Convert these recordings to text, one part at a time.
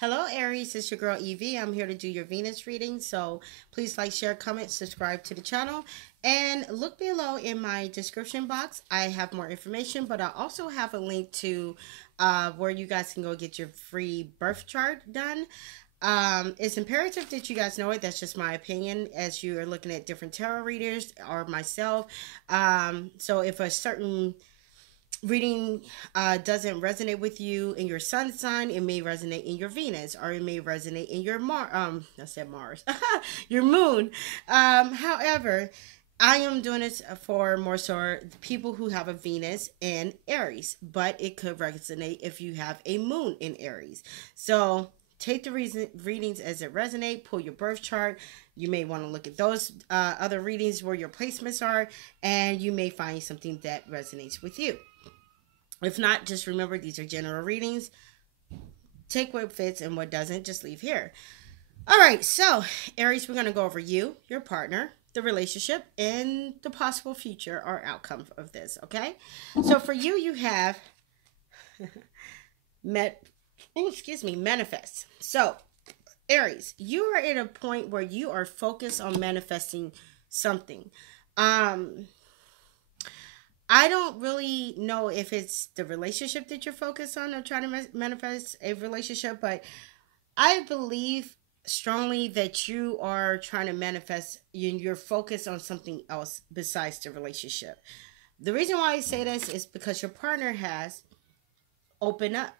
Hello, Aries. It's your girl Evie. I'm here to do your Venus reading. So please like, share, comment, subscribe to the channel, and look below in my description box. I have more information, but I also have a link to where you guys can go get your free birth chart done. It's imperative that you guys know it. That's just my opinion as you are looking at different tarot readers or myself. So if a certain reading doesn't resonate with you in your sun sign, it may resonate in your Venus, or it may resonate in your I said Mars, your moon. However, I am doing this for more so people who have a Venus in Aries, but it could resonate if you have a moon in Aries. So take the readings as it resonate. Pull your birth chart. You may want to look at those other readings where your placements are, and you may find something that resonates with you. If not, just remember these are general readings. Take what fits and what doesn't. Just leave here. All right, so Aries, we're going to go over you, your partner, the relationship, and the possible future or outcome of this, okay? So for you, you have manifest. So Aries, you are at a point where you are focused on manifesting something. I don't really know if it's the relationship that you're focused on or trying to manifest a relationship, but I believe strongly that you are trying to manifest, you're focused on something else besides the relationship. The reason why I say this is because your partner has opened up.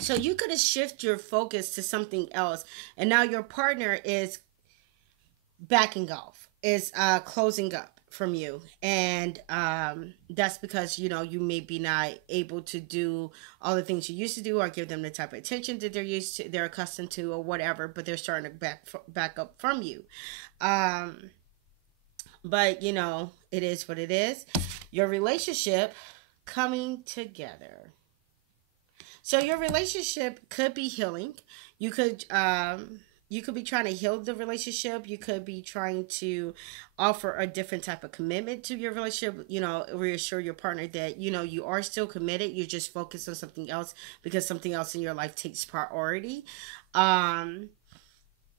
So you could have shifted your focus to something else, and now your partner is backing off, is closing up from you, and that's because you may be not able to do all the things you used to do or give them the type of attention that they're accustomed to or whatever, but they're starting to back up from you. But it is what it is. Your relationship coming together. So your relationship could be healing. You could be trying to heal the relationship. You could be trying to offer a different type of commitment to your relationship. Reassure your partner that you are still committed. You're just focused on something else because something else in your life takes priority.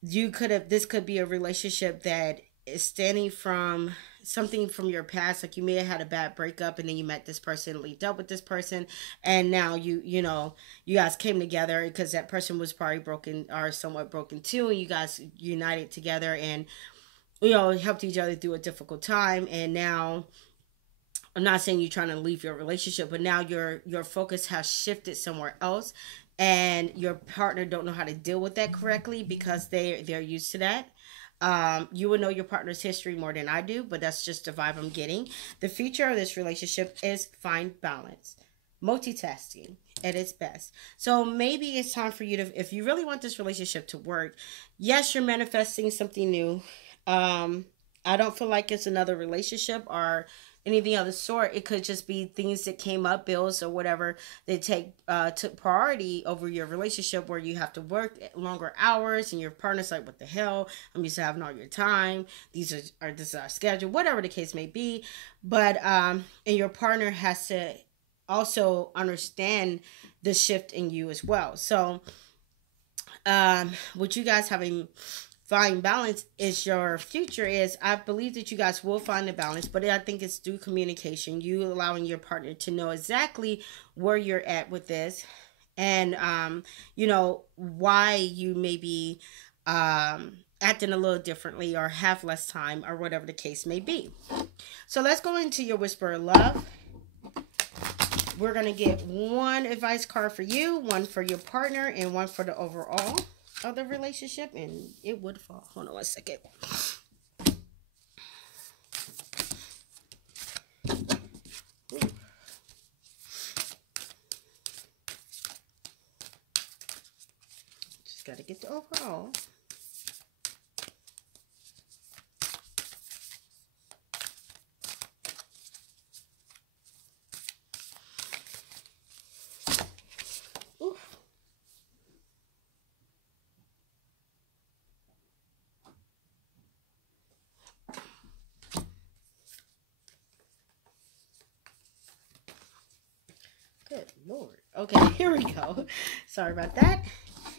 This could be a relationship that is standing from something from your past. Like you may have had a bad breakup, and then you met this person, linked up with this person, and now you guys came together because that person was probably broken or somewhat broken too, and you guys united together and helped each other through a difficult time. And now, I'm not saying you're trying to leave your relationship, but now your focus has shifted somewhere else, and your partner don't know how to deal with that correctly because they're used to that. You would know your partner's history more than I do, but that's just the vibe I'm getting. The future of this relationship is find balance, multitasking at its best. So maybe it's time for you to, if you really want this relationship to work, yes, you're manifesting something new. I don't feel like it's another relationship or anything of the sort. It could just be things that came up, bills or whatever, that took priority over your relationship, where you have to work longer hours and your partner's like, what the hell, I'm used to having all your time, this is our schedule, whatever the case may be. But and your partner has to also understand the shift in you as well. So what you guys having find balance is your future is, I believe that you guys will find the balance, but I think it's through communication, you allowing your partner to know exactly where you're at with this, and why you may be acting a little differently or have less time or whatever the case may be. So let's go into your whisper of love. We're going to get one advice card for you, one for your partner, and one for the overall of the relationship, and it would fall. Hold on one second. Just got to get the overall. Good Lord. Okay, here we go. Sorry about that.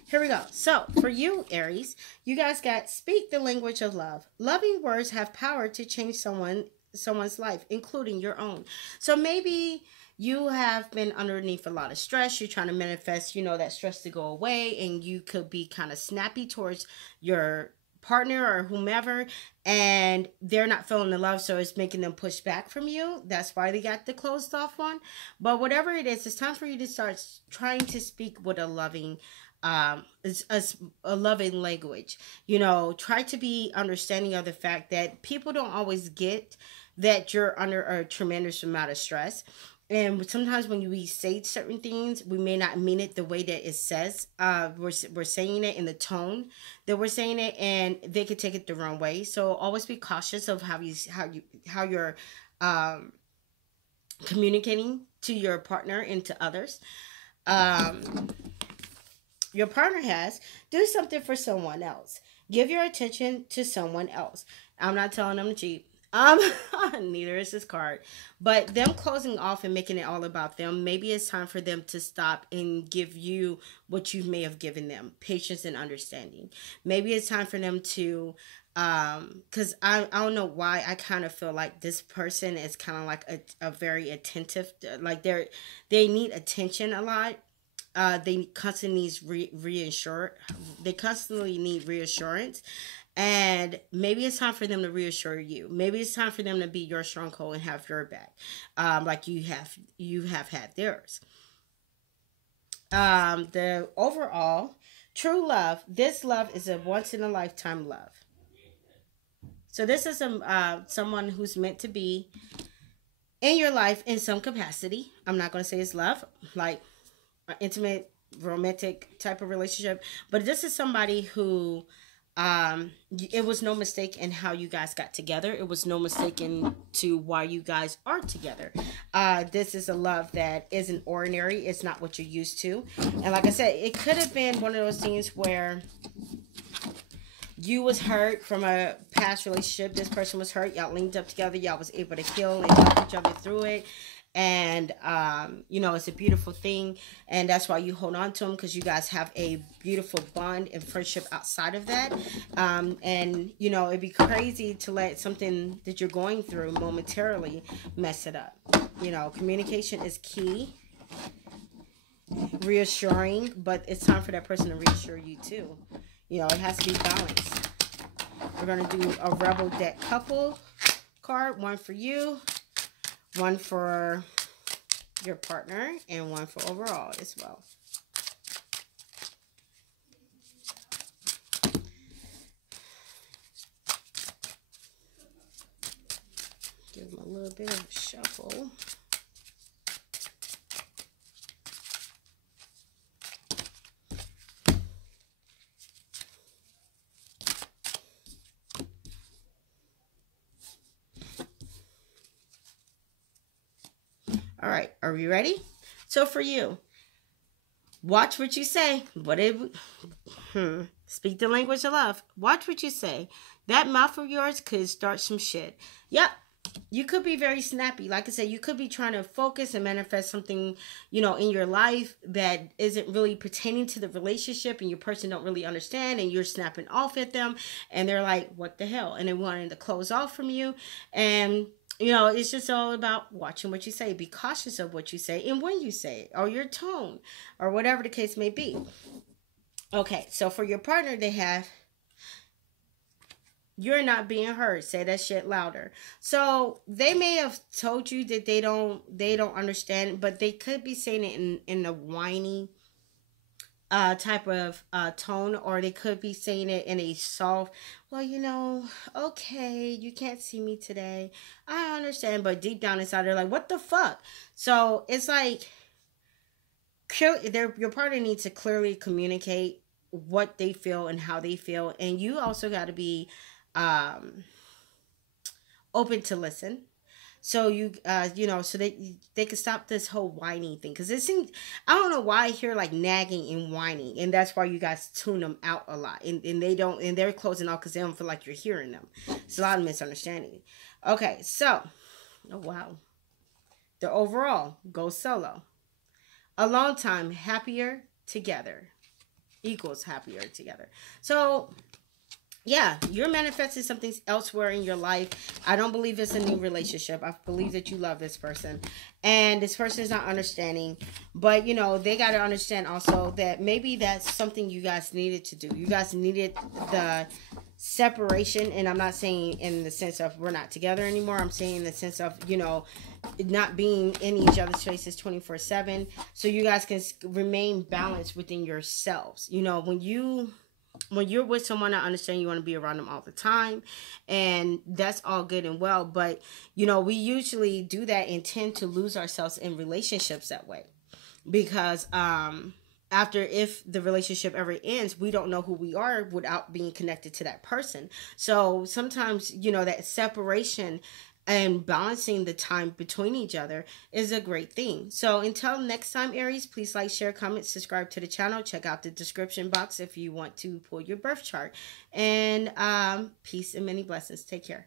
Here we go. So, for you, Aries, you guys got speak the language of love. Loving words have power to change someone's life, including your own. So maybe you have been underneath a lot of stress. You're trying to manifest, that stress to go away, and you could be kind of snappy towards your partner or whomever, and they're not feeling the love, so it's making them push back from you. That's why they got the closed off one. But whatever it is, it's time for you to start trying to speak with a loving is a loving language. Try to be understanding of the fact that people don't always get that you're under a tremendous amount of stress. And sometimes when we say certain things, we may not mean it the way that it says. We're saying it in the tone that we're saying it, and they could take it the wrong way. So always be cautious of how you're um, communicating to your partner and to others. Um, your partner has do something for someone else. Give your attention to someone else. I'm not telling them to cheat. Um, Neither is this card. But them closing off and making it all about them, maybe it's time for them to stop and give you what you may have given them, patience and understanding. Maybe it's time for them to because I don't know why I kind of feel like this person is kind of like a very attentive, like they need attention a lot. They constantly need they constantly need reassurance, and maybe it's time for them to reassure you. Maybe it's time for them to be your stronghold and have your back, like you have had theirs. The overall true love. This love is a once in a lifetime love. So this is someone who's meant to be in your life in some capacity. I'm not going to say it's love, like intimate romantic type of relationship, but this is somebody who it was no mistake in how you guys got together. It was no mistake in to why you guys are together. This is a love that isn't ordinary. It's not what you're used to. And like I said, it could have been one of those things where you was hurt from a past relationship. This person was hurt. Y'all linked up together. Y'all was able to heal and help each other through it. And it's a beautiful thing, and that's why you hold on to them, because you guys have a beautiful bond and friendship outside of that. And it'd be crazy to let something that you're going through momentarily mess it up. Communication is key, reassuring, but it's time for that person to reassure you too. It has to be balanced. We're going to do a rebel deck couple card, one for you, one for your partner, and one for overall as well. Give them a little bit of a shuffle. All right, are we ready? So for you, watch what you say. Speak the language of love. Watch what you say. That mouth of yours could start some shit. Yep. You could be very snappy. Like I said, you could be trying to focus and manifest something, in your life that isn't really pertaining to the relationship, and your person don't really understand, and you're snapping off at them, and they're like, what the hell? And they wanting to close off from you. And it's just all about watching what you say. Be cautious of what you say and when you say it, or your tone, or whatever the case may be. Okay, so for your partner, they have, you're not being heard. Say that shit louder. So they may have told you that they don't understand, but they could be saying it in a whiny type of tone, or they could be saying it in a soft, well, okay, you can't see me today, I understand, but deep down inside they're like, what the fuck? So it's like your partner needs to clearly communicate what they feel and how they feel, and you also got to be open to listen. So so they can stop this whole whining thing, because it seems, I don't know why I hear like nagging and whining, and that's why you guys tune them out a lot, and they're closing off because they don't feel like you're hearing them. It's a lot of misunderstanding. Okay, so, oh wow, the overall go solo. a long time happier together equals happier together. So yeah, you're manifesting something elsewhere in your life. I don't believe it's a new relationship. I believe that you love this person, and this person is not understanding. But you know, they got to understand also that maybe that's something you guys needed to do. You guys needed the separation, and I'm not saying in the sense of we're not together anymore. I'm saying in the sense of, you know, not being in each other's faces 24/7, so you guys can remain balanced within yourselves. You know, when you're with someone, I understand you want to be around them all the time, and that's all good and well. But you know, we usually do that and tend to lose ourselves in relationships that way, because after, if the relationship ever ends, we don't know who we are without being connected to that person. So sometimes, you know, that separation and balancing the time between each other is a great thing. So until next time, Aries, please like, share, comment, subscribe to the channel. Check out the description box if you want to pull your birth chart. And peace and many blessings. Take care.